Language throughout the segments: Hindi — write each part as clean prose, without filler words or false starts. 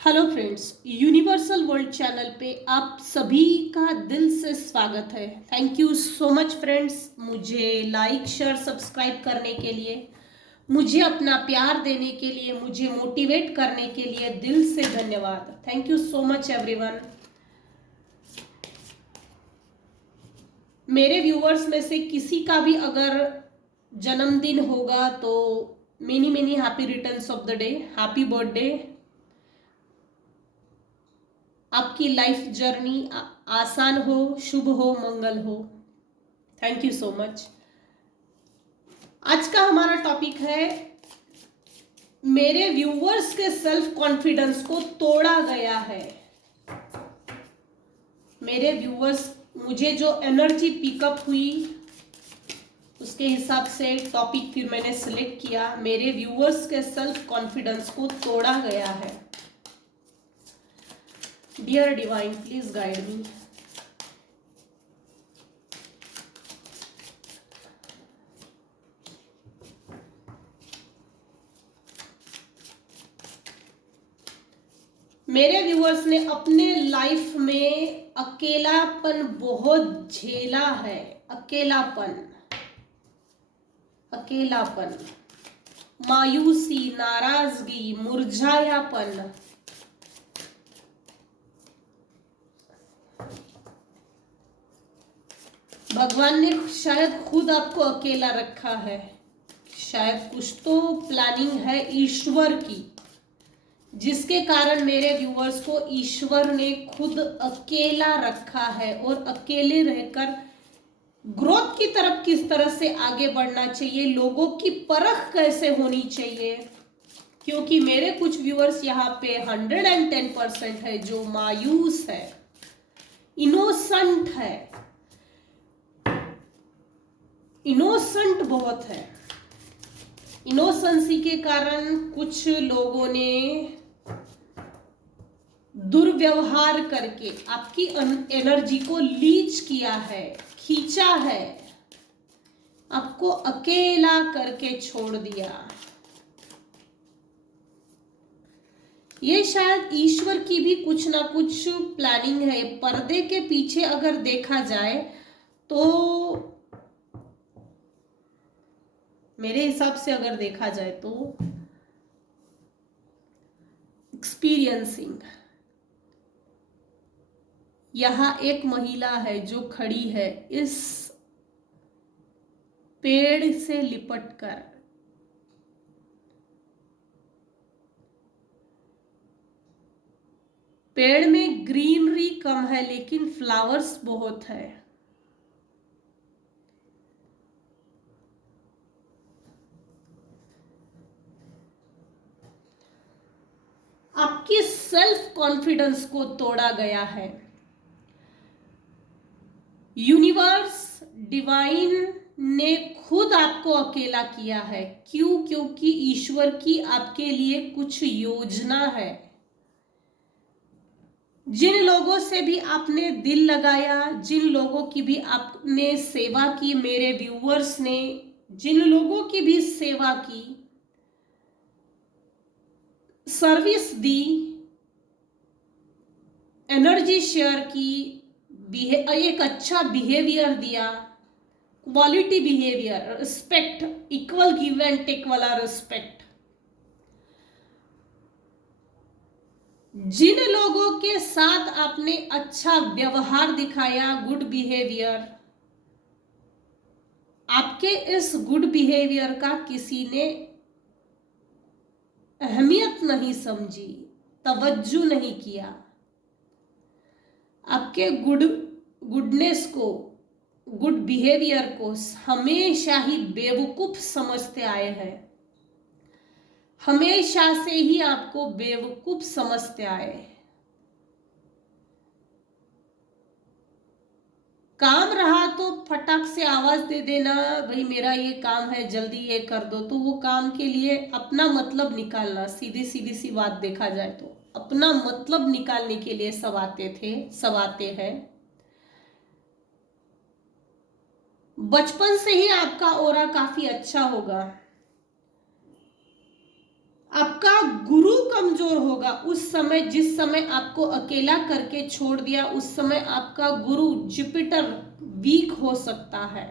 Hello friends, universal world channel पे आप सभी का दिल से स्वागत है। Thank you so much friends, मुझे लाइक शेयर सब्सक्राइब करने के लिए, मुझे अपना प्यार देने के लिए, मुझे मोटिवेट करने के लिए दिल से धन्यवाद। Thank you so much everyone. मेरे व्यूअर्स में से किसी का भी अगर जन्मदिन होगा तो many many happy returns of the day, happy birthday. आपकी लाइफ जर्नी आसान हो, शुभ हो, मंगल हो। Thank you so much. आज का हमारा टॉपिक है, मेरे व्यूवर्स के सेल्फ कॉन्फिडेंस को तोड़ा गया है। मेरे व्यूवर्स, मुझे जो एनर्जी पिकअप हुई उसके हिसाब से टॉपिक फिर मैंने सिलेक्ट किया। मेरे व्यूवर्स के सेल्फ कॉन्फिडेंस को तोड़ा गया है। Dear divine, please guide me. मेरे व्यूअर्स ने अपने लाइफ में अकेलापन बहुत झेला है। अकेलापन, अकेलापन, मायूसी, नाराजगी, मुरझायापन। भगवान ने शायद खुद आपको अकेला रखा है। शायद कुछ तो प्लानिंग है ईश्वर की, जिसके कारण मेरे व्यूअर्स को ईश्वर ने खुद अकेला रखा है। और अकेले रहकर ग्रोथ की तरफ किस तरह से आगे बढ़ना चाहिए, लोगों की परख कैसे होनी चाहिए। क्योंकि मेरे कुछ व्यूअर्स यहाँ पे 110% है जो मायूस है, इनोसेंट है, इनोसेंट बहुत है। इनोसेंसी के कारण कुछ लोगों ने दुर्व्यवहार करके आपकी एनर्जी को लीच किया है, खींचा है, आपको अकेला करके छोड़ दिया। ये शायद ईश्वर की भी कुछ ना कुछ प्लानिंग है। पर्दे के पीछे अगर देखा जाए तो मेरे हिसाब से अगर देखा जाए तो एक्सपीरियंसिंग, यहां एक महिला है जो खड़ी है इस पेड़ से लिपटकर। पेड़ में ग्रीनरी कम है लेकिन फ्लावर्स बहुत है। आपकी सेल्फ कॉन्फिडेंस को तोड़ा गया है। यूनिवर्स, डिवाइन ने खुद आपको अकेला किया है। क्यों? क्योंकि ईश्वर की आपके लिए कुछ योजना है। जिन लोगों से भी आपने दिल लगाया, जिन लोगों की भी आपने सेवा की, मेरे व्यूअर्स ने जिन लोगों की भी सेवा की, सर्विस दी, एनर्जी शेयर की, एक अच्छा बिहेवियर दिया, quality behaviour, respect, equal give and take वाला रिस्पेक्ट, जिन लोगों के साथ आपने अच्छा व्यवहार दिखाया, गुड बिहेवियर, आपके इस गुड बिहेवियर का किसी ने अहमियत नहीं समझी, तवज्जो नहीं किया। आपके गुडनेस को, गुड बिहेवियर को हमेशा ही बेवकूफ समझते आए हैं। हमेशा से ही आपको बेवकूफ समझते आए। काम रहा तो फटाक से आवाज दे देना, भाई मेरा ये काम है, जल्दी ये कर दो। तो वो काम के लिए अपना मतलब निकालना, सीधी सीधी सी बात देखा जाए तो अपना मतलब निकालने के लिए सब आते थे, सब आते हैं। बचपन से ही आपका ऑरा काफी अच्छा होगा। आपका गुरु कमजोर होगा उस समय, जिस समय आपको अकेला करके छोड़ दिया उस समय आपका गुरु जुपिटर वीक हो सकता है,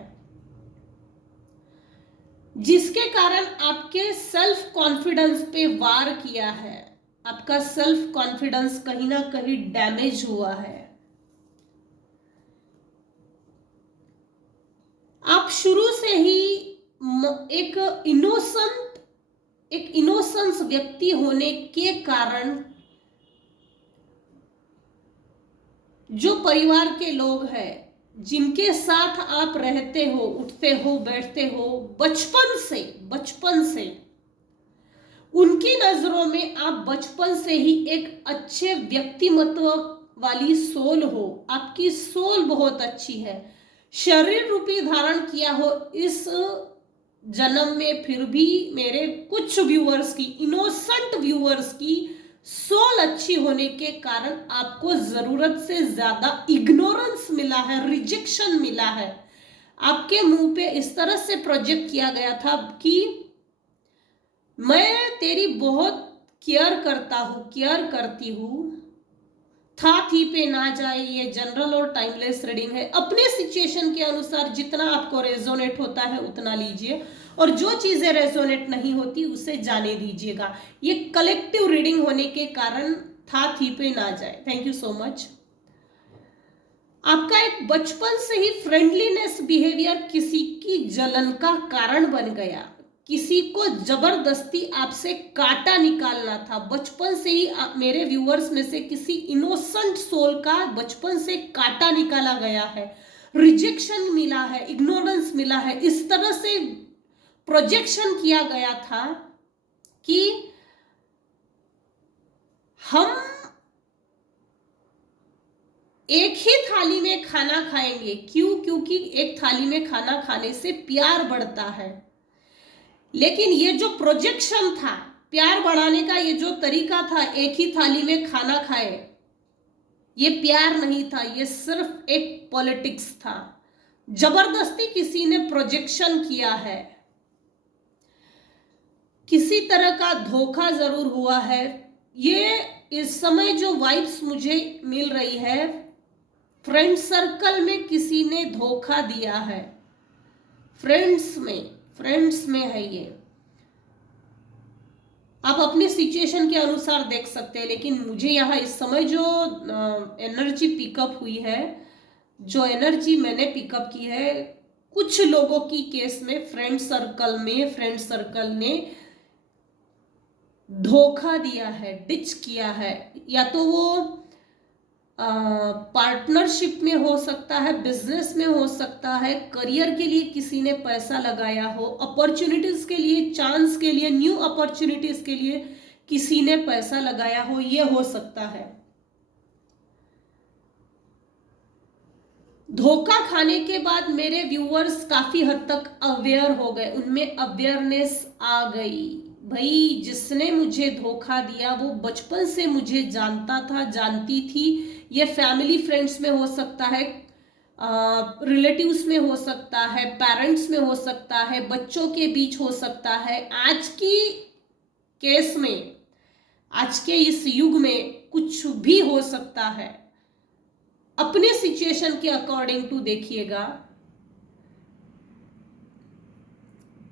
जिसके कारण आपके सेल्फ कॉन्फिडेंस पे वार किया है। आपका सेल्फ कॉन्फिडेंस कहीं ना कहीं डैमेज हुआ है। आप शुरू से ही एक इनोसेंस व्यक्ति होने के कारण जो परिवार के लोग हैं, जिनके साथ आप रहते हो, उठते हो, बैठते हो, बचपन से उनकी नजरों में आप बचपन से ही एक अच्छे व्यक्तिमत्व वाली सोल हो। आपकी सोल बहुत अच्छी है, शरीर रूपी धारण किया हो इस जन्म में, फिर भी मेरे कुछ व्यूअर्स की, इनोसेंट व्यूअर्स की सोल अच्छी होने के कारण आपको जरूरत से ज्यादा इग्नोरेंस मिला है, रिजेक्शन मिला है। आपके मुंह पे इस तरह से प्रोजेक्ट किया गया था कि मैं तेरी बहुत केयर करती हूँ। था थी पे ना जाए, ये जनरल और टाइमलेस रीडिंग है। अपने सिचुएशन के अनुसार जितना आपको रेजोनेट होता है उतना लीजिए, और जो चीजें रेजोनेट नहीं होती उसे जाने दीजिएगा। ये कलेक्टिव रीडिंग होने के कारण था थी पे ना जाए। Thank you so much. आपका एक बचपन से ही फ्रेंडलीनेस बिहेवियर किसी की जलन का कारण बन गया। किसी को जबरदस्ती आपसे कांटा निकालना था। बचपन से ही मेरे व्यूअर्स में से किसी इनोसेंट सोल का बचपन से कांटा निकाला गया है, रिजेक्शन मिला है, इग्नोरेंस मिला है। इस तरह से प्रोजेक्शन किया गया था कि हम एक ही थाली में खाना खाएंगे। क्यों? क्योंकि एक थाली में खाना खाने से प्यार बढ़ता है। लेकिन ये जो प्रोजेक्शन था, प्यार बढ़ाने का ये जो तरीका था, एक ही थाली में खाना खाए, ये प्यार नहीं था, ये सिर्फ एक पॉलिटिक्स था। जबरदस्ती किसी ने प्रोजेक्शन किया है। किसी तरह का धोखा जरूर हुआ है। ये इस समय जो वाइब्स मुझे मिल रही है, फ्रेंड सर्कल में किसी ने धोखा दिया है। फ्रेंड्स में है ये। आप अपनी सिचुएशन के अनुसार देख सकते हैं, लेकिन मुझे यहाँ इस समय जो एनर्जी पिकअप हुई है, जो एनर्जी मैंने पिकअप की है, कुछ लोगों की केस में फ्रेंड सर्कल ने धोखा दिया है, डिच किया है। या तो वो पार्टनरशिप में हो सकता है, बिजनेस में हो सकता है, करियर के लिए किसी ने पैसा लगाया हो, अपॉर्चुनिटीज के लिए, चांस के लिए, न्यू अपॉर्चुनिटीज के लिए किसी ने पैसा लगाया हो, ये हो सकता है। धोखा खाने के बाद मेरे व्यूअर्स काफी हद तक अवेयर हो गए, उनमें अवेयरनेस आ गई। भाई, जिसने मुझे धोखा दिया वो बचपन से मुझे जानता था, जानती थी। ये फैमिली फ्रेंड्स में हो सकता है, रिलेटिव्स में हो सकता है, पेरेंट्स में हो सकता है, बच्चों के बीच हो सकता है। आज की केस में, आज के इस युग में कुछ भी हो सकता है। अपने सिचुएशन के अकॉर्डिंग टू देखिएगा।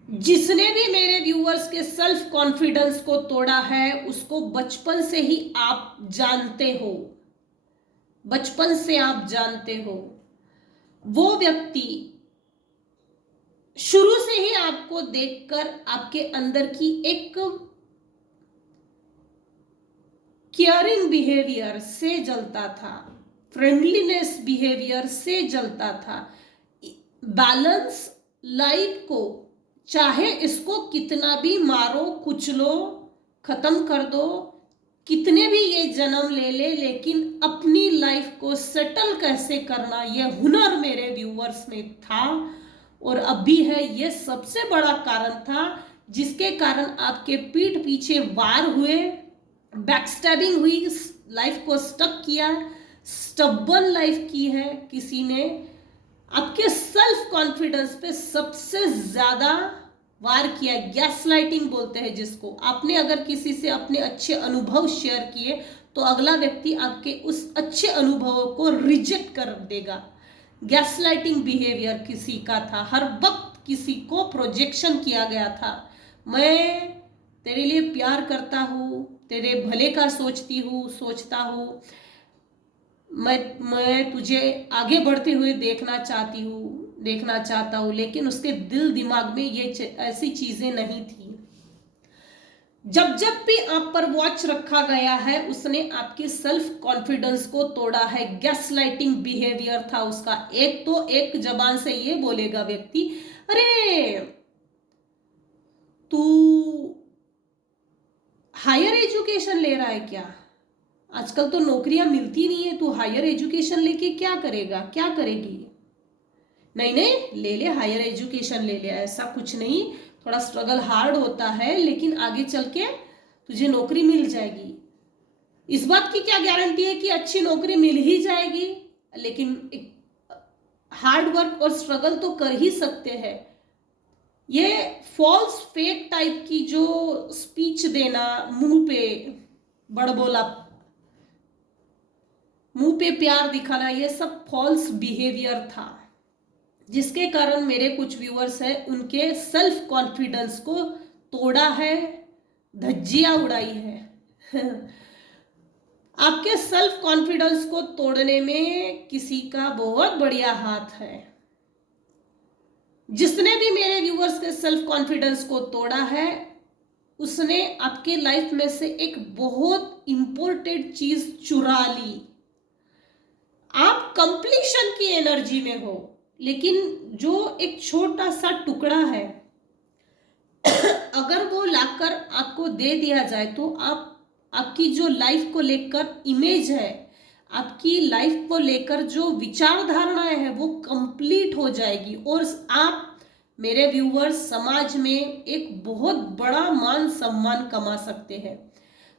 जिसने भी मेरे व्यूअर्स के सेल्फ कॉन्फिडेंस को तोड़ा है, उसको बचपन से ही आप जानते हो, बचपन से आप जानते हो। वो व्यक्ति शुरू से ही आपको देखकर आपके अंदर की एक केयरिंग बिहेवियर से जलता था, फ्रेंडलीनेस बिहेवियर से जलता था। बैलेंस लाइफ को, चाहे इसको कितना भी मारो, कुचलो, खत्म कर दो, कितने भी ये जन्म ले ले, लेकिन अपनी लाइफ को सेटल कैसे करना, ये हुनर मेरे व्यूअर्स में था और अभी है। ये सबसे बड़ा कारण था जिसके कारण आपके पीठ पीछे वार हुए, बैकस्टैबिंग हुई, लाइफ को स्टक किया, स्टबन लाइफ की है किसी ने। आपके सेल्फ कॉन्फिडेंस पे सबसे ज्यादा वार किया, गैस लाइटिंग बोलते हैं जिसको। आपने अगर किसी से अपने अच्छे अनुभव शेयर किए तो अगला व्यक्ति आपके उस अच्छे अनुभवों को रिजेक्ट कर देगा। गैस लाइटिंग बिहेवियर किसी का था, हर वक्त किसी को प्रोजेक्शन किया गया था। मैं तेरे लिए प्यार करता हूँ, तेरे भले का सोचता हूँ, मैं तुझे आगे बढ़ते हुए देखना चाहता हूँ, लेकिन उसके दिल दिमाग में ये ऐसी चीजें नहीं थी। जब जब भी आप पर वॉच रखा गया है उसने आपके सेल्फ कॉन्फिडेंस को तोड़ा है। गैस लाइटिंग बिहेवियर था उसका। एक जबान से ये बोलेगा व्यक्ति, अरे तू हायर एजुकेशन ले रहा है क्या? आजकल तो नौकरियां मिलती नहीं है, तू हायर एजुकेशन लेके क्या करेगा, क्या करेगी? नहीं नहीं, ले ले हायर एजुकेशन ले ले, ऐसा कुछ नहीं, थोड़ा स्ट्रगल हार्ड होता है लेकिन आगे चल के तुझे नौकरी मिल जाएगी। इस बात की क्या गारंटी है कि अच्छी नौकरी मिल ही जाएगी, लेकिन हार्ड वर्क और स्ट्रगल तो कर ही सकते हैं। ये फॉल्स फेक टाइप की जो स्पीच देना, मुंह पे बड़बोला, मुंह पे प्यार दिखाना, ये सब फॉल्स बिहेवियर था, जिसके कारण मेरे कुछ व्यूअर्स हैं उनके सेल्फ कॉन्फिडेंस को तोड़ा है, धज्जियां उड़ाई है। आपके सेल्फ कॉन्फिडेंस को तोड़ने में किसी का बहुत बढ़िया हाथ है। जिसने भी मेरे व्यूअर्स के सेल्फ कॉन्फिडेंस को तोड़ा है उसने आपके लाइफ में से एक बहुत इंपॉर्टेंट चीज चुरा ली। आप कंप्लीशन की एनर्जी में हो, लेकिन जो एक छोटा सा टुकड़ा है अगर वो लाकर आपको दे दिया जाए तो आपकी जो लाइफ को लेकर इमेज है, आपकी लाइफ को लेकर जो विचारधारणाएं है वो कंप्लीट हो जाएगी और आप मेरे व्यूवर्स समाज में एक बहुत बड़ा मान सम्मान कमा सकते हैं।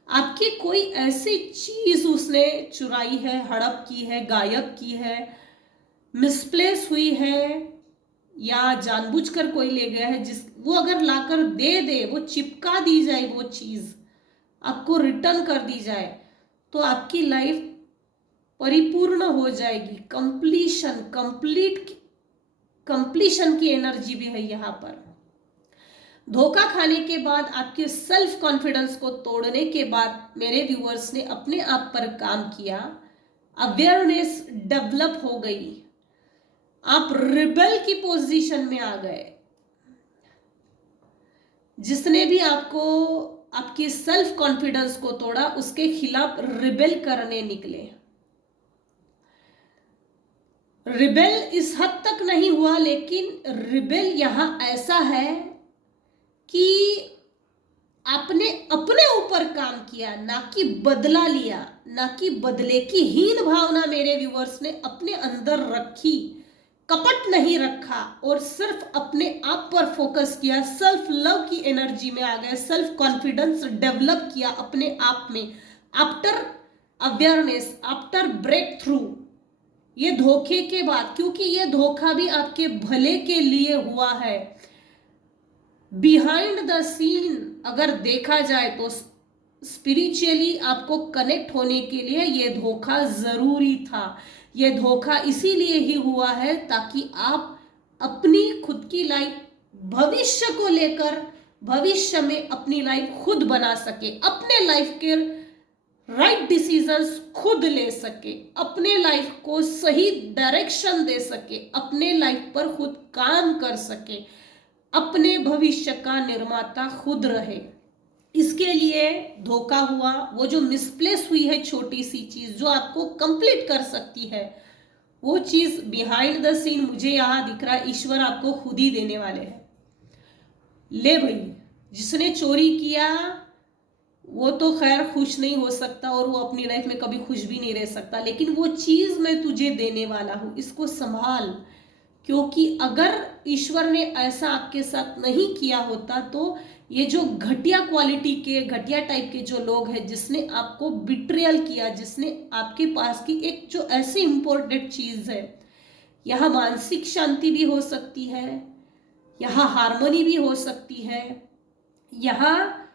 आपकी कोई ऐसी चीज उसने चुराई है, हड़प की है, गायब की है, मिसप्लेस हुई है या जानबूझकर कोई ले गया है, वो अगर लाकर दे दे, वो चिपका दी जाए, वो चीज आपको रिटर्न कर दी जाए तो आपकी लाइफ परिपूर्ण हो जाएगी। कंप्लीशन की एनर्जी भी है यहाँ पर। धोखा खाने के बाद, आपके सेल्फ कॉन्फिडेंस को तोड़ने के बाद मेरे व्यूअर्स ने अपने आप पर काम किया, अवेयरनेस डेवलप हो गई, आप रिबेल की पोजीशन में आ गए। जिसने भी आपको आपकी सेल्फ कॉन्फिडेंस को तोड़ा उसके खिलाफ रिबेल करने निकले। रिबेल इस हद तक नहीं हुआ, लेकिन रिबेल यहां ऐसा है कि आपने अपने ऊपर काम किया, ना कि बदला लिया, ना कि बदले की हीन भावना मेरे व्यूअर्स ने अपने अंदर रखी, कपट नहीं रखा और सिर्फ अपने आप पर फोकस किया, सेल्फ लव की एनर्जी में आ गए, सेल्फ कॉन्फिडेंस डेवलप किया अपने आप में after awareness, after breakthrough. ये धोखे के बाद, क्योंकि ये धोखा भी आपके भले के लिए हुआ है। बिहाइंड द सीन अगर देखा जाए तो स्पिरिचुअली आपको कनेक्ट होने के लिए ये धोखा जरूरी था। ये धोखा इसीलिए ही हुआ है ताकि आप अपनी खुद की लाइफ, भविष्य को लेकर, भविष्य में अपनी लाइफ खुद बना सके, अपने लाइफ के राइट डिसीजंस खुद ले सके, अपने लाइफ को सही डायरेक्शन दे सके, अपने लाइफ पर खुद काम कर सके, अपने भविष्य का निर्माता खुद रहे। इसके लिए धोखा हुआ, वो जो मिसप्लेस हुई है छोटी सी चीज जो आपको कंप्लीट कर सकती है, वो चीज बिहाइंड द सीन मुझे यहां दिख रहा है, ईश्वर आपको खुद ही देने वाले हैं। ले भाई, जिसने चोरी किया वो तो खैर खुश नहीं हो सकता और वो अपनी लाइफ में कभी खुश भी नहीं रह सकता, लेकिन वो चीज मैं तुझे देने वाला हूं, इसको संभाल। क्योंकि अगर ईश्वर ने ऐसा आपके साथ नहीं किया होता तो ये जो घटिया क्वालिटी के, घटिया टाइप के जो लोग हैं, जिसने आपको बिट्रियल किया, जिसने आपके पास की एक जो ऐसी इंपॉर्टेंट चीज है, यहाँ मानसिक शांति भी हो सकती है, यहाँ हार्मनी भी हो सकती है। यहाँ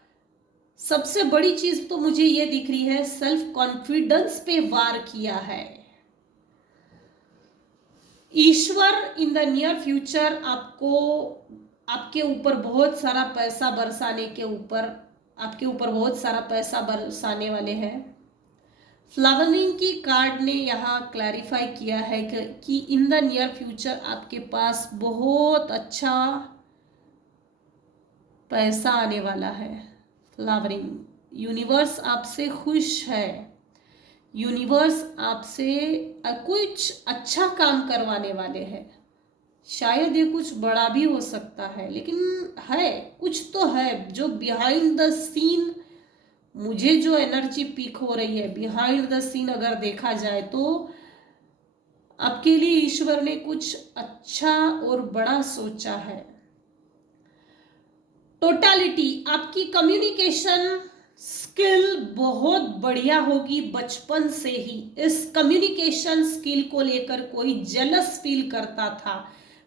सबसे बड़ी चीज तो मुझे ये दिख रही है, सेल्फ कॉन्फिडेंस पे वार किया है ईश्वर। इन द नियर फ्यूचर आपको, आपके ऊपर बहुत सारा पैसा बरसाने के ऊपर, आपके ऊपर बहुत सारा पैसा बरसाने वाले हैं। फ्लावरिंग की कार्ड ने यहाँ क्लैरिफाई किया है कि इन द नियर फ्यूचर आपके पास बहुत अच्छा पैसा आने वाला है। फ्लावरिंग, यूनिवर्स आपसे खुश है, यूनिवर्स आपसे कुछ अच्छा काम करवाने वाले हैं। शायद ये कुछ बड़ा भी हो सकता है, लेकिन है कुछ तो है जो बिहाइंड द सीन, मुझे जो एनर्जी पीक हो रही है बिहाइंड द सीन, अगर देखा जाए तो आपके लिए ईश्वर ने कुछ अच्छा और बड़ा सोचा है। टोटालिटी, आपकी कम्युनिकेशन स्किल बहुत बढ़िया होगी बचपन से ही। इस कम्युनिकेशन स्किल को लेकर कोई जेलस फील करता था।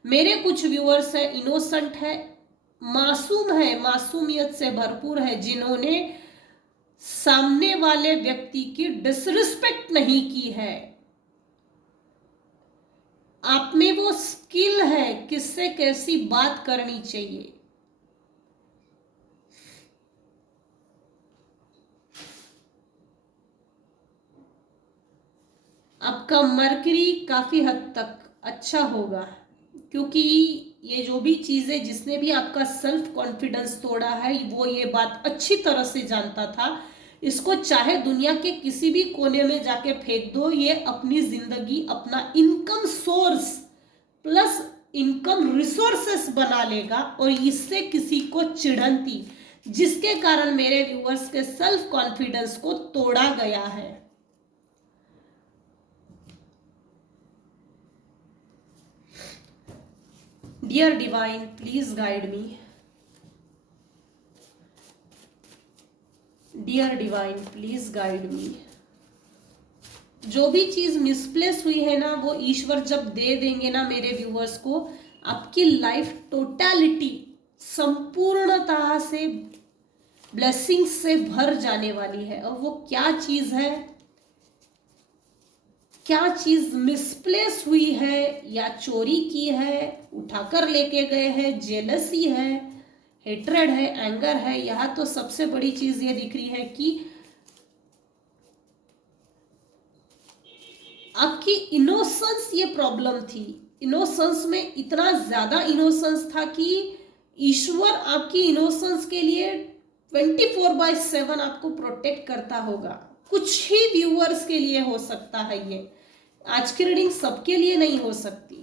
मेरे कुछ व्यूअर्स हैं, इनोसेंट है, मासूम है, मासूमियत से भरपूर है, जिन्होंने सामने वाले व्यक्ति की डिसरिस्पेक्ट नहीं की है। आप में वो स्किल है किससे कैसी बात करनी चाहिए। आपका मरकरी काफी हद तक अच्छा होगा, क्योंकि ये जो भी चीजें, जिसने भी आपका सेल्फ कॉन्फिडेंस तोड़ा है वो ये बात अच्छी तरह से जानता था। इसको चाहे दुनिया के किसी भी कोने में जाके फेंक दो, ये अपनी जिंदगी, अपना income source plus income resources बना लेगा, और इससे किसी को चिढ़न थी, जिसके कारण मेरे व्यूअर्स के सेल्फ कॉन्फिडेंस को तोड़ा गया है। Dear divine, please guide me. Dear divine, please guide me. जो भी चीज मिसप्लेस हुई है ना, वो ईश्वर जब दे देंगे ना मेरे व्यूअर्स को, आपकी लाइफ टोटलिटी संपूर्णतः से ब्लेसिंग्स से भर जाने वाली है। और वो क्या चीज है, क्या चीज मिसप्लेस हुई है या चोरी की है, उठाकर लेके गए हैं, जेलसी है, हेट्रेड है, एंगर है, यहाँ तो सबसे बड़ी चीज ये दिख रही है कि आपकी इनोसेंस ये प्रॉब्लम थी। इनोसेंस में इतना ज्यादा इनोसेंस था कि ईश्वर आपकी इनोसेंस के लिए 24/7 आपको प्रोटेक्ट करता होगा। कुछ ही व्यूअर्स के लिए हो सकता है ये, आज की रीडिंग सबके लिए नहीं हो सकती,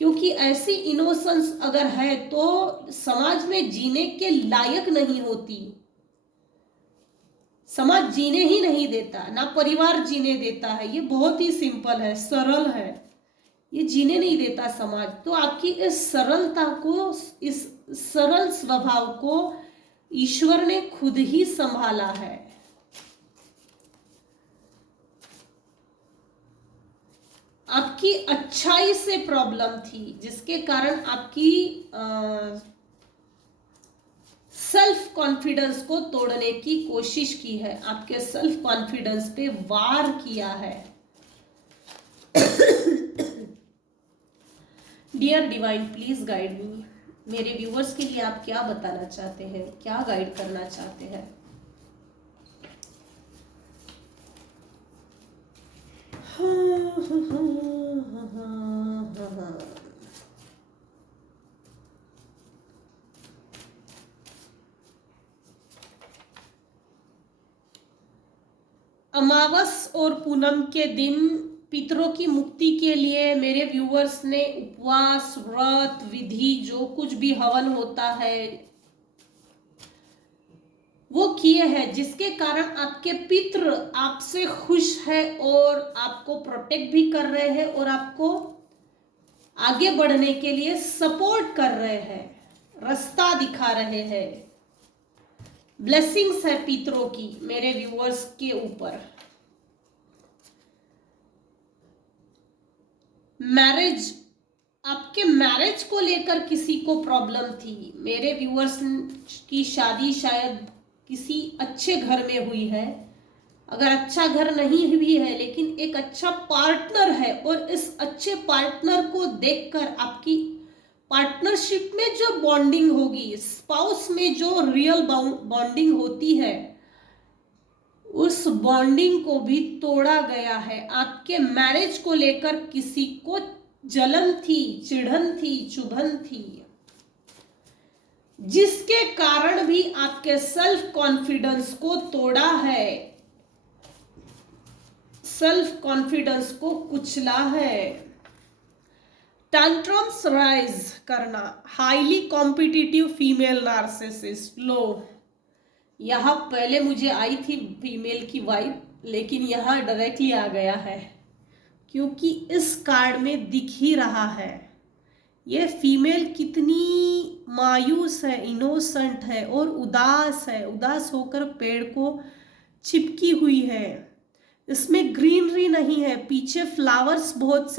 क्योंकि ऐसी इनोसेंस अगर है तो समाज में जीने के लायक नहीं होती। समाज जीने ही नहीं देता, ना परिवार जीने देता है। ये बहुत ही सिंपल है, सरल है, ये जीने नहीं देता समाज। तो आपकी इस सरलता को, इस सरल स्वभाव को ईश्वर ने खुद ही संभाला है। आपकी अच्छाई से प्रॉब्लम थी, जिसके कारण आपकी सेल्फ कॉन्फिडेंस को तोड़ने की कोशिश की है, आपके सेल्फ कॉन्फिडेंस पे वार किया है। Dear divine, please guide me. मेरे व्यूअर्स के लिए आप क्या बताना चाहते हैं, क्या गाइड करना चाहते हैं। अमावस और पूनम के दिन पितरों की मुक्ति के लिए मेरे व्यूअर्स ने उपवास, व्रत, विधि, जो कुछ भी हवन होता है वो किए हैं, जिसके कारण आपके पितृ आपसे खुश है और आपको प्रोटेक्ट भी कर रहे हैं और आपको आगे बढ़ने के लिए सपोर्ट कर रहे हैं, रास्ता दिखा रहे हैं। ब्लेसिंग्स है पितरों की मेरे व्यूअर्स के ऊपर। मैरिज आपके मैरिज को लेकर किसी को प्रॉब्लम थी। मेरे व्यूअर्स की शादी शायद किसी अच्छे घर में हुई है, अगर अच्छा घर नहीं भी है लेकिन एक अच्छा पार्टनर है, और इस अच्छे पार्टनर को देखकर आपकी पार्टनरशिप में जो बॉन्डिंग होगी, स्पाउस में जो रियल बॉन्डिंग होती है, उस बॉन्डिंग को भी तोड़ा गया है। आपके मैरिज को लेकर किसी को जलन थी, चिढ़न थी, चुभन थी, जिसके कारण भी आपके सेल्फ कॉन्फिडेंस को तोड़ा है, सेल्फ कॉन्फिडेंस को कुचला है। टैंट्रम्स राइज करना, हाईली कॉम्पिटिटिव फीमेल नार्सिसिस्ट। लो, यहां पहले मुझे आई थी फीमेल की वाइब, लेकिन यहां डायरेक्टली आ गया है, क्योंकि इस कार्ड में दिख ही रहा है ये फीमेल कितनी मायूस है, इनोसेंट है और उदास है, उदास होकर पेड़ को चिपकी हुई है। इसमें ग्रीनरी नहीं है, पीछे फ्लावर्स बहुत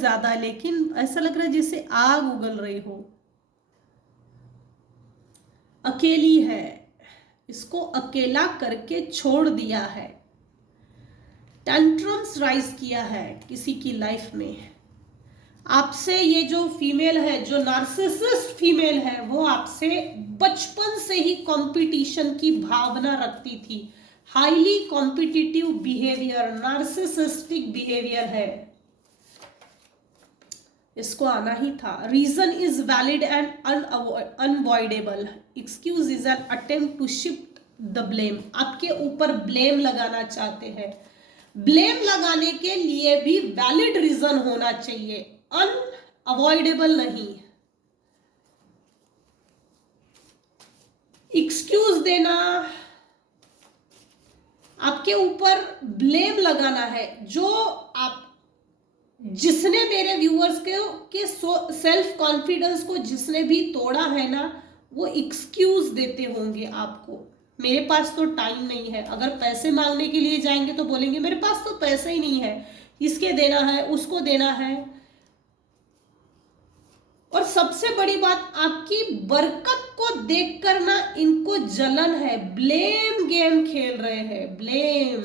ज्यादा, लेकिन ऐसा लग रहा है जैसे आग उगल रही हो। अकेली है, इसको अकेला करके छोड़ दिया है। टेंट्रम्स राइज किया है किसी की लाइफ में। आपसे ये जो फीमेल है, जो नार्सिसिस्ट फीमेल है, वो आपसे बचपन से ही कंपटीशन की भावना रखती थी। Highly competitive behaviour, narcissistic behaviour है, इसको आना ही था। Reason is valid and unavoidable, excuse is an attempt to shift the blame. आपके ऊपर ब्लेम लगाना चाहते हैं, ब्लेम लगाने के लिए भी वैलिड रीजन होना चाहिए, अनअवॉइडेबल नहीं। एक्सक्यूज देना, आपके ऊपर ब्लेम लगाना है, जो आप जिसने मेरे व्यूअर्स के सेल्फ कॉन्फिडेंस को जिसने भी तोड़ा है ना, वो एक्सक्यूज देते होंगे आपको, मेरे पास तो टाइम नहीं है। अगर पैसे मांगने के लिए जाएंगे तो बोलेंगे मेरे पास तो पैसे ही नहीं है, इसके देना है, उसको देना है। और सबसे बड़ी बात, आपकी बरकत को देखकर ना इनको जलन है, ब्लेम गेम खेल रहे हैं, blame.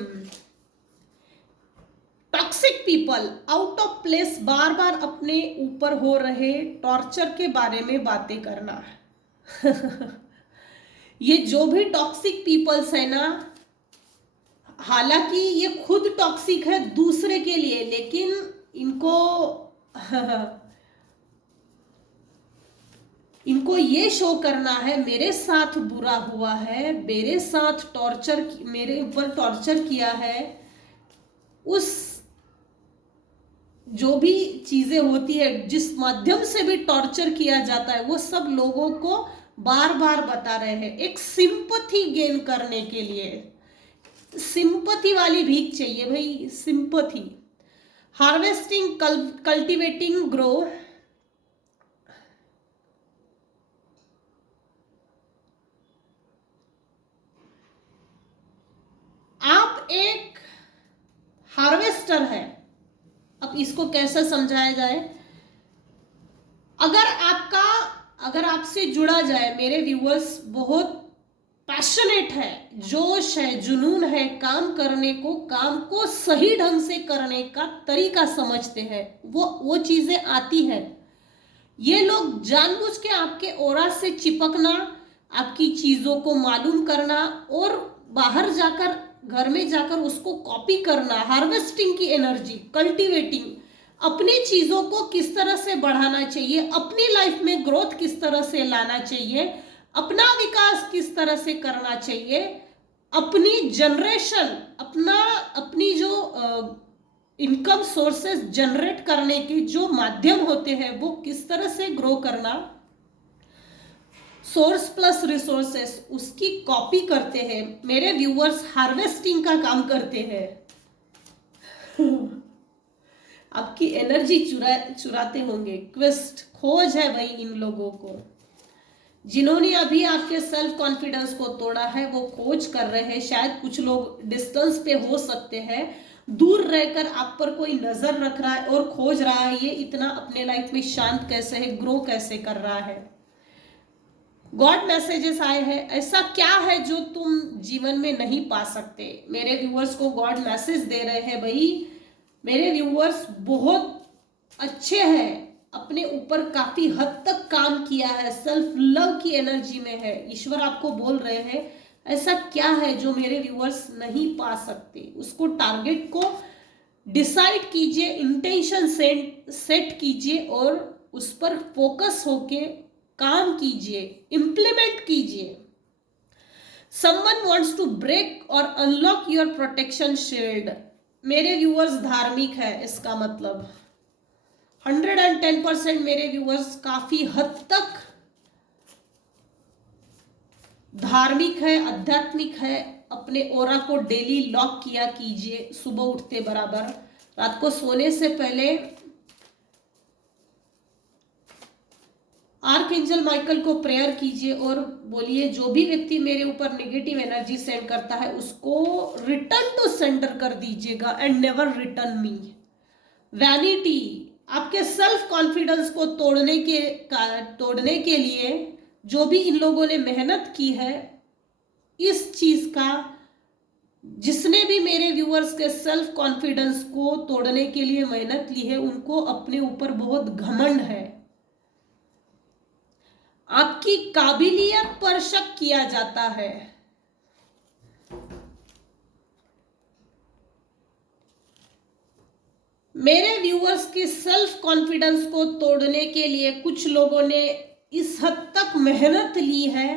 Toxic people, out of place, बार बार अपने ऊपर हो रहे टॉर्चर के बारे में बातें करना। ये जो भी टॉक्सिक पीपल्स है ना, हालांकि ये खुद टॉक्सिक है दूसरे के लिए, लेकिन इनको ये शो करना है मेरे साथ बुरा हुआ है, मेरे साथ टॉर्चर, मेरे ऊपर टॉर्चर किया है। उस जो भी चीजें होती है, जिस माध्यम से भी टॉर्चर किया जाता है, वो सब लोगों को बार बार बता रहे हैं, एक सिंपैथी गेन करने के लिए। सिंपैथी वाली भीख चाहिए भाई, सिंपैथी। Harvesting, cultivating, grow. आप एक हार्वेस्टर है। अब इसको कैसे समझाया जाए, अगर आपसे जुड़ा जाए, मेरे व्यूअर्स बहुत पैशनेट है, जोश है, जुनून है, काम करने को, काम को सही ढंग से करने का तरीका समझते हैं, वो चीजें आती है। ये लोग जानबूझ के आपके ऑरा से चिपकना, आपकी चीजों को मालूम करना और बाहर जाकर, घर में जाकर उसको कॉपी करना, हार्वेस्टिंग की एनर्जी, कल्टीवेटिंग, अपनी चीजों को किस तरह से बढ़ाना चाहिए, अपनी लाइफ में ग्रोथ किस तरह से लाना चाहिए, अपना विकास किस तरह से करना चाहिए, अपनी जनरेशन, अपनी जो इनकम सोर्सेस जनरेट करने के जो माध्यम होते हैं वो किस तरह से ग्रो करना, सोर्स प्लस रिसोर्सेस, उसकी कॉपी करते हैं। मेरे व्यूअर्स हार्वेस्टिंग का काम करते हैं। आपकी एनर्जी चुराते होंगे। क्वेस्ट, खोज है भाई इन लोगों को, जिन्होंने अभी आपके सेल्फ कॉन्फिडेंस को तोड़ा है, वो खोज कर रहे हैं। शायद कुछ लोग डिस्टेंस पे हो सकते हैं, दूर रहकर आप पर कोई नजर रख रहा है और खोज रहा है ये इतना अपने लाइफ में शांत कैसे है, ग्रो कैसे कर रहा है। गॉड मैसेजेस आए हैं, ऐसा क्या है जो तुम जीवन में नहीं पा सकते। मेरे व्यूअर्स को गॉड मैसेज दे रहे हैं, भाई मेरे व्यूअर्स बहुत अच्छे हैं, अपने ऊपर काफी हद तक काम किया है, सेल्फ लव की एनर्जी में है। ईश्वर आपको बोल रहे हैं ऐसा क्या है जो मेरे व्यूअर्स नहीं पा सकते। उसको टारगेट को डिसाइड कीजिए, इंटेंशन सेट कीजिए और उस पर फोकस होके काम कीजिए, इंप्लीमेंट कीजिए। समवन वांट्स टू ब्रेक और अनलॉक योर प्रोटेक्शन शील्ड। मेरे व्यूअर्स धार्मिक है, इसका मतलब 110% मेरे व्यूअर्स काफी हद तक धार्मिक है, आध्यात्मिक है। अपने ओरा को डेली लॉक किया कीजिए, सुबह उठते बराबर, रात को सोने से पहले आर्कएंजल माइकल को प्रेयर कीजिए और बोलिए जो भी व्यक्ति मेरे ऊपर नेगेटिव एनर्जी सेंड करता है उसको रिटर्न टू सेंडर कर दीजिएगा and never return me. Vanity, आपके सेल्फ कॉन्फिडेंस को तोड़ने के लिए जो भी इन लोगों ने मेहनत की है, इस चीज का जिसने भी मेरे व्यूअर्स के सेल्फ कॉन्फिडेंस को तोड़ने के लिए मेहनत ली है, उनको अपने ऊपर बहुत घमंड है। आपकी काबिलियत पर शक किया जाता है। मेरे व्यूअर्स की सेल्फ कॉन्फिडेंस को तोड़ने के लिए कुछ लोगों ने इस हद तक मेहनत ली है,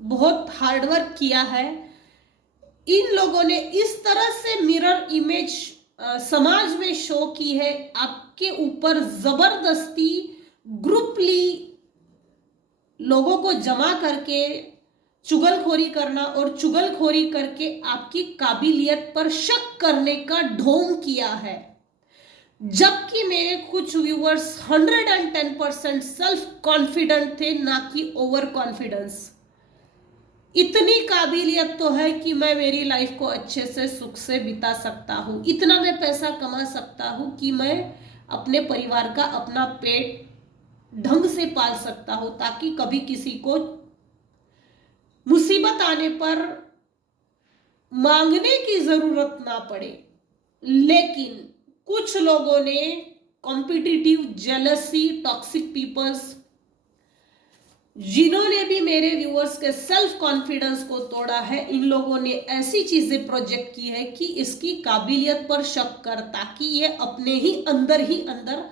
बहुत हार्डवर्क किया है। इन लोगों ने इस तरह से मिरर इमेज समाज में शो की है, आपके ऊपर जबरदस्ती ग्रुपली लोगों को जमा करके चुगलखोरी करना और चुगलखोरी करके आपकी काबिलियत पर शक करने का ढोंग किया है। जबकि मेरे कुछ व्यूअर्स 110% सेल्फ कॉन्फिडेंट थे, ना कि ओवर कॉन्फिडेंस। इतनी काबिलियत तो है कि मैं मेरी लाइफ को अच्छे से सुख से बिता सकता हूँ, इतना मैं पैसा कमा सकता हूँ कि मैं अपने परिवार का अपना पेट ढंग से पाल सकता हूँ, ताकि कभी किसी को मुसीबत आने पर मांगने की जरूरत ना पड़े। लेकिन कुछ लोगों ने कॉम्पिटिटिव, जेलसी, टॉक्सिक पीपल्स, जिन्होंने भी मेरे व्यूअर्स के सेल्फ कॉन्फिडेंस को तोड़ा है, इन लोगों ने ऐसी चीजें प्रोजेक्ट की है कि इसकी काबिलियत पर शक कर, ताकि ये अपने ही अंदर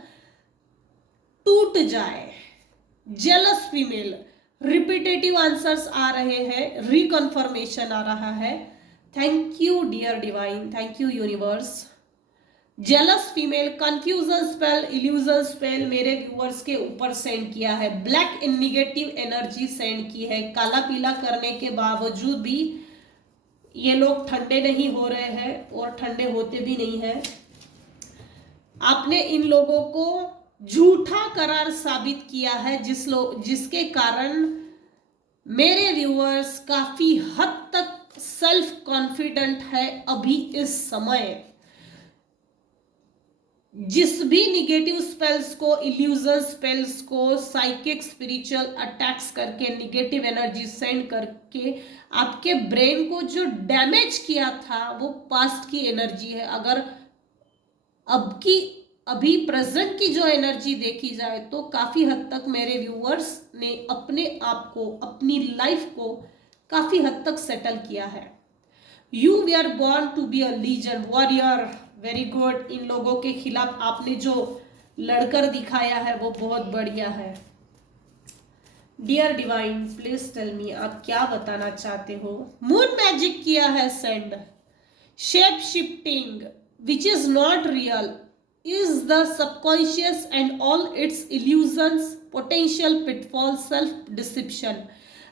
टूट जाए। जेलस फीमेल, रिपीटेटिव आंसर्स आ रहे हैं, रिकन्फर्मेशन आ रहा है। Thank you dear divine, thank you universe. Jealous female, confusion spell, illusion spell मेरे व्यूअर्स के ऊपर सेंड किया है, black in negative energy send की है। काला पीला करने के बावजूद भी ये लोग ठंडे नहीं हो रहे हैं और ठंडे होते भी नहीं हैं। आपने इन लोगों को झूठा करार साबित किया है, जिसके कारण मेरे व्यूअर्स काफी हद तक सेल्फ कॉन्फिडेंट है। अभी इस समय जिस भी निगेटिव स्पेल्स को, इल्यूजन स्पेल्स को, साइकिक स्पिरिचुअल अटैक्स करके, निगेटिव एनर्जी सेंड करके आपके ब्रेन को जो डैमेज किया था, वो पास्ट की एनर्जी है। अगर अभी प्रेजेंट की जो एनर्जी देखी जाए तो काफी हद तक मेरे व्यूअर्स ने अपने आप को, अपनी लाइफ को काफी हद तक सेटल किया है। You we are born to be a legend warrior, very good. इन लोगों के खिलाफ आपने जो लड़कर दिखाया है वो बहुत बढ़िया है। Dear divine please tell me, आप क्या बताना चाहते हो। मून मैजिक किया है send, shape shifting which is not real is the subconscious and all its illusions, potential pitfall, self deception।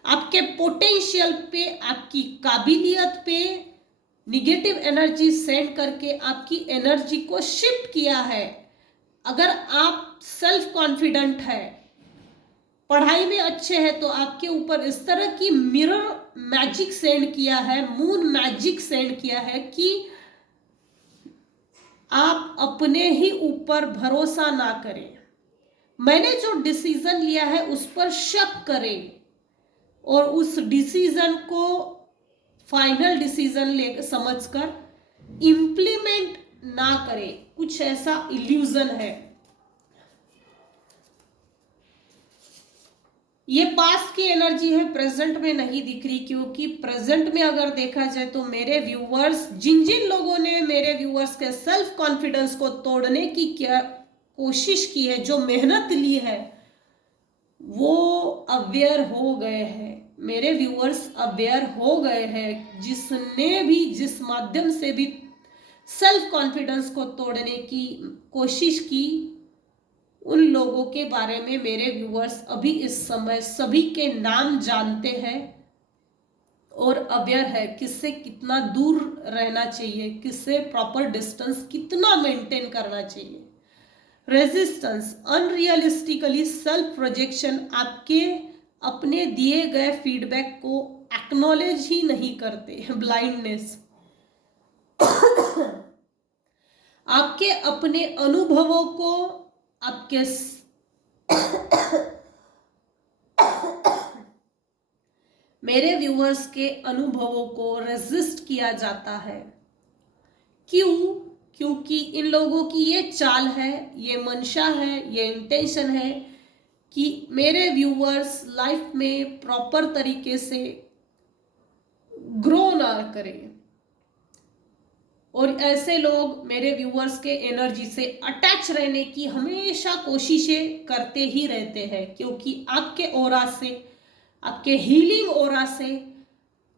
आपके पोटेंशियल पे, आपकी काबिलियत पे निगेटिव एनर्जी सेंड करके आपकी एनर्जी को शिफ्ट किया है। अगर आप सेल्फ कॉन्फिडेंट है, पढ़ाई में अच्छे हैं, तो आपके ऊपर इस तरह की मिरर मैजिक सेंड किया है, मून मैजिक सेंड किया है कि आप अपने ही ऊपर भरोसा ना करें। मैंने जो डिसीजन लिया है उस पर शक करें और उस डिसीजन को फाइनल डिसीजन ले समझकर इम्प्लीमेंट ना करें। कुछ ऐसा इल्यूजन है। ये पास्ट की एनर्जी है, प्रेजेंट में नहीं दिख रही, क्योंकि प्रेजेंट में अगर देखा जाए तो मेरे व्यूअर्स, जिन जिन लोगों ने मेरे व्यूअर्स के सेल्फ कॉन्फिडेंस को तोड़ने की क्या कोशिश की है, जो मेहनत ली है, वो अवेयर हो गए हैं। मेरे व्यूअर्स अवेयर हो गए हैं। जिसने भी जिस माध्यम से भी सेल्फ कॉन्फिडेंस को तोड़ने की कोशिश की, उन लोगों के बारे में मेरे व्यूअर्स अभी इस समय सभी के नाम जानते हैं और अवेयर है किससे कितना दूर रहना चाहिए, किससे प्रॉपर डिस्टेंस कितना मेंटेन करना चाहिए। रेजिस्टेंस, अनरियलिस्टिकली सेल्फ प्रोजेक्शन, आपके अपने दिए गए फीडबैक को एक्नॉलेज ही नहीं करते। ब्लाइंडनेस, आपके अपने अनुभवों को, आपके मेरे व्यूअर्स के अनुभवों को रेजिस्ट किया जाता है। क्यों? क्योंकि इन लोगों की ये चाल है, ये मंशा है, ये इंटेंशन है कि मेरे व्यूअर्स लाइफ में प्रॉपर तरीके से ग्रो ना करें। और ऐसे लोग मेरे व्यूअर्स के एनर्जी से अटैच रहने की हमेशा कोशिशें करते ही रहते हैं, क्योंकि आपके ऑरा से, आपके हीलिंग ऑरा से,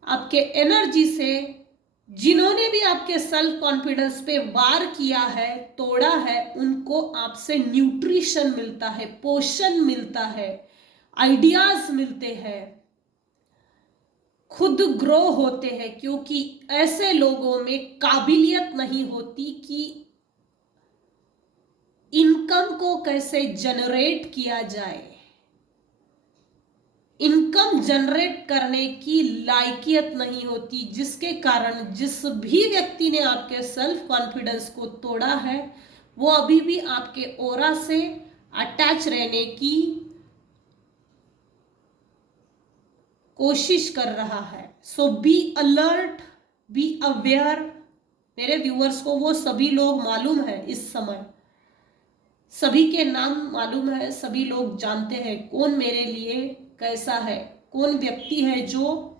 आपके एनर्जी से, जिन्होंने भी आपके सेल्फ कॉन्फिडेंस पे वार किया है, तोड़ा है, उनको आपसे न्यूट्रिशन मिलता है, पोषण मिलता है, आइडियाज मिलते हैं, खुद ग्रो होते हैं। क्योंकि ऐसे लोगों में काबिलियत नहीं होती कि इनकम को कैसे जनरेट किया जाए। इनकम जनरेट करने की लायकियत नहीं होती, जिसके कारण जिस भी व्यक्ति ने आपके सेल्फ कॉन्फिडेंस को तोड़ा है, वो अभी भी आपके ऑरा से अटैच रहने की कोशिश कर रहा है। सो बी अलर्ट, बी अवेयर। मेरे व्यूअर्स को वो सभी लोग मालूम है, इस समय सभी के नाम मालूम है, सभी लोग जानते हैं कौन मेरे लिए कैसा है, कौन व्यक्ति है जो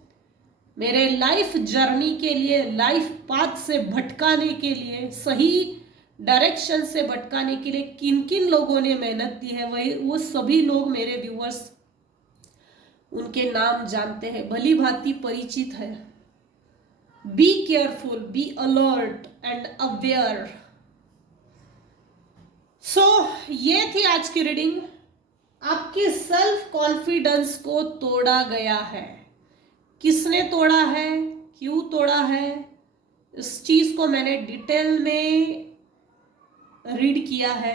मेरे लाइफ जर्नी के लिए, लाइफ पाथ से भटकाने के लिए, सही डायरेक्शन से भटकाने के लिए किन किन लोगों ने मेहनत दी है। वही वो सभी लोग मेरे व्यूअर्स उनके नाम जानते हैं, भली भांति परिचित है। Be careful, be alert and aware. So ये थी आज की रीडिंग। आपके सेल्फ कॉन्फिडेंस को तोड़ा गया है। किसने तोड़ा है, क्यों तोड़ा है, इस चीज को मैंने डिटेल में रीड किया है।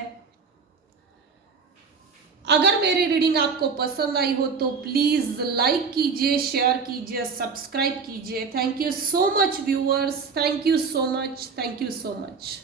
अगर मेरी रीडिंग आपको पसंद आई हो तो प्लीज लाइक कीजिए, शेयर कीजिए, सब्सक्राइब कीजिए। Thank you so much viewers, thank you so much, thank you so much.